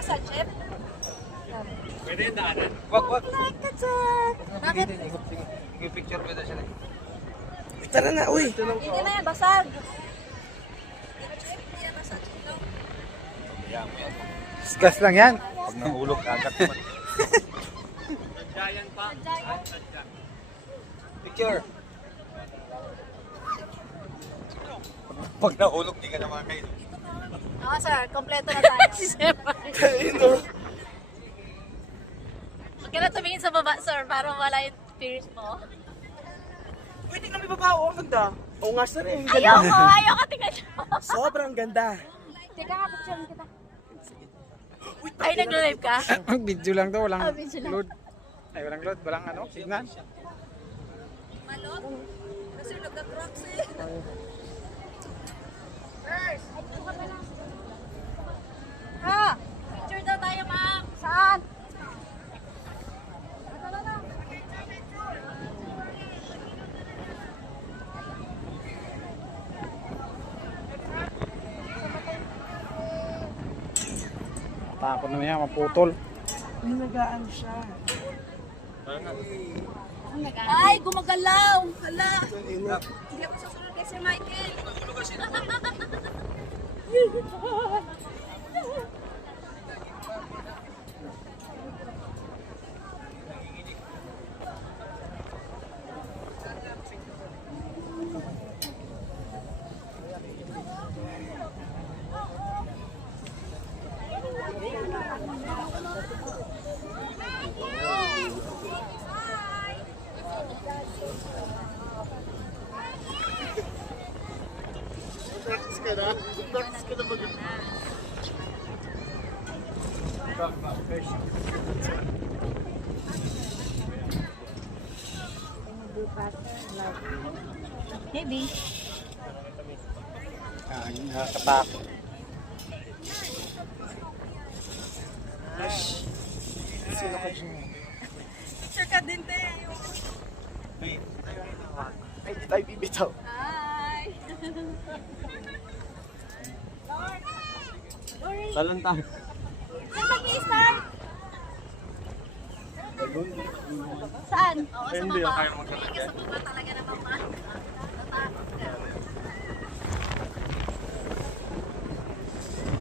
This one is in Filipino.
Basa, Chef. Pwede yung daanan. Wag. Bakit? Yung picture ko na siya. Tara na, uy. Hindi na yan, basag. Discuss lang yan. Pag nahulog, kagat naman. Giant pa. Picture. Pag nahulog, di ka naman kayo. Oo, sir. Kompleto na tayo. Si Chef. Huwag ka na tumingin sa baba, sir, para wala yung tears mo. Pwede na may babae. Ang ganda. Oo nga, sir. Eh. Ayoko tingnan siya. Sobrang ganda. Teka nga, picture kita. Ay, nag-live ka? Video lang to. Walang Video lang. load. Ay, walang load. Walang ano, signal. Malot? Kasi nagka-cracks eh. First. Ah! Picture daw tayo, ma'am. Saan? Takot na yan, maputol. Ay, gumagalaw! Hala! Hindi ako susunod kay Sir Michael. Maybe. Nakatakot. Sino ka dyan? Picture ka din, te. Ay, di tayo bibitaw. Hi! Talantang. Saan mag-i-start? Saan? Oo, sa baba. Sa baba talaga naman.